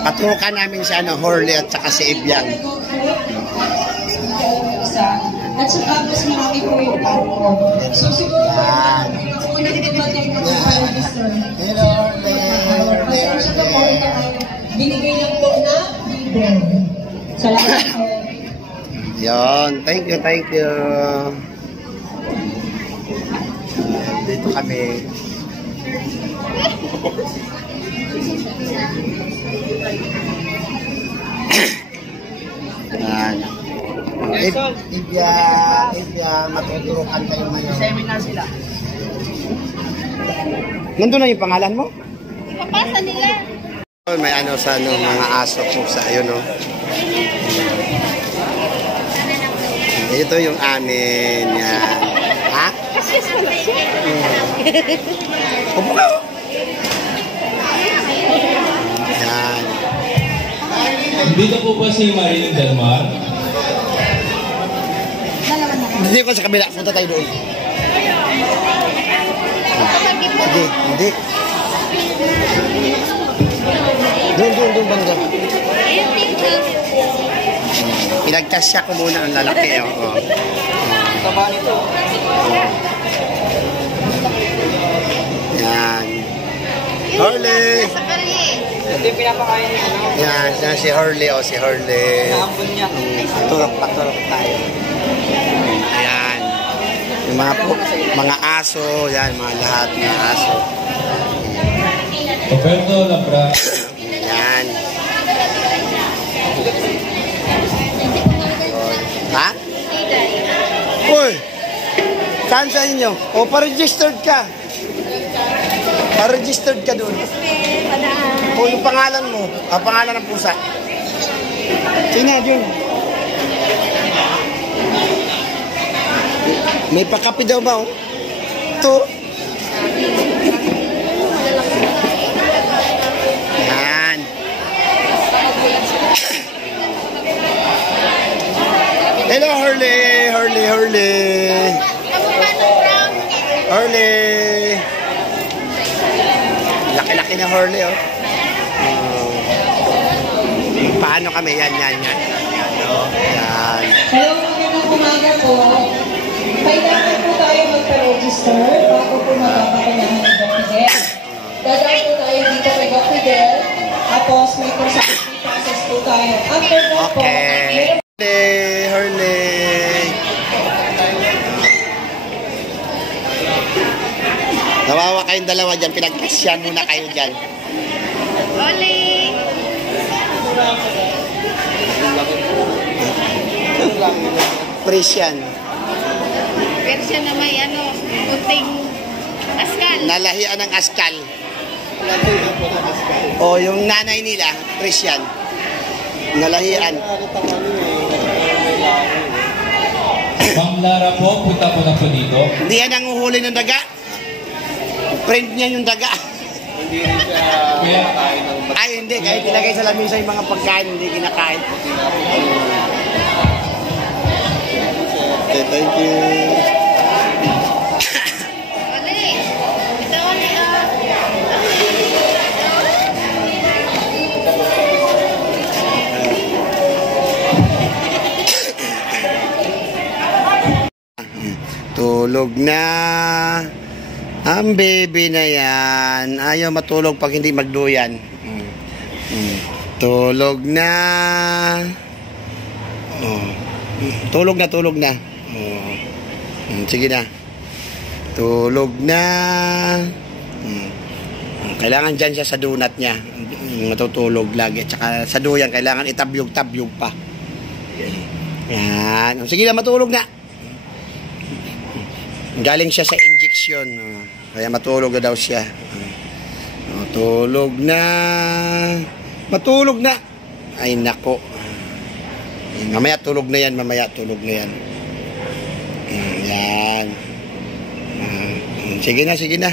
Paturukan namin si Horley at saka si Ebiang. At sa tapos marami po yung platform. So siguro kung nagdadagdag na register. Hello, Horley. Binigay lang po na libre. Salamat po. Yon, thank you. Dito kami. Yan. Ibya, matuturukan kayo ngayon. Seminar sila. Nandun na yung pangalan mo? Ipapasa nila. May sa mga aso po sa ayun, no? Ito yung amin. Yan. Ha? Upo ka. Yan. Dito po ba si Marilyn Del Mar? Hindi ko sa kabila. Punta tayo doon. Hindi. Doon banda. Pinagkasya ko muna ang lalaki. Taba nito. Yan. Horley! Ito yung pinapakain niya. Yan, si Horley. Si Horley. Naambon niya. Paturok tayo. Ayan. Yung mga aso. Yan, mga lahat ng aso. Roberto Labra. Yan. Ha? Uy! Saan sa inyo? O, pa-registered ka. Pa-registered ka doon. O, yung pangalan mo. Pangalan ng pusa. Sino yun? May pakapi daw ba? Ito. Yan. Hello, Horley. Laki-laki na Horley, oh. Paano kami? Yan. Yan. Hello, magandang umaga po. Kailangan po tayo magpa-register bago po magpapakailangan ng Dr. Del. Dadaan po tayo dito kay Dr. Del. Tapos may process po tayo. After that po, Horley. Nawawa kayong dalawa dyan. Pinagkasyan muna kayo dyan. Oli! Persian. Persian na may kunting askal. Nalahian ng askal. O, yung nanay nila, Persian. Nalahian. Ma'am Lara po, punta po na po dito. Hindi yan ang uhuli ng daga. Friend niya yung daga. Hindi rin siya kain ng Ay, hindi. Kahit ilagay sa lamisa yung mga pagkain, hindi kinakain. Okay, thank you. Oli! Ito, Oli, Tulog na. Ang baby na yan. Ayaw matulog pag hindi magduyan. Tulog na. Tulog na. Sige na. Tulog na. Kailangan dyan siya sa dunat niya. Matutulog lagi. Tsaka sa duyan, kailangan itabyog-tabyog pa. Yan. Sige na, matulog na. Galing siya sa injection. Kaya matulog na daw siya. Tulog na. Matulog na. Ay, nako. Mamaya tulog na yan. Yan. Sige na.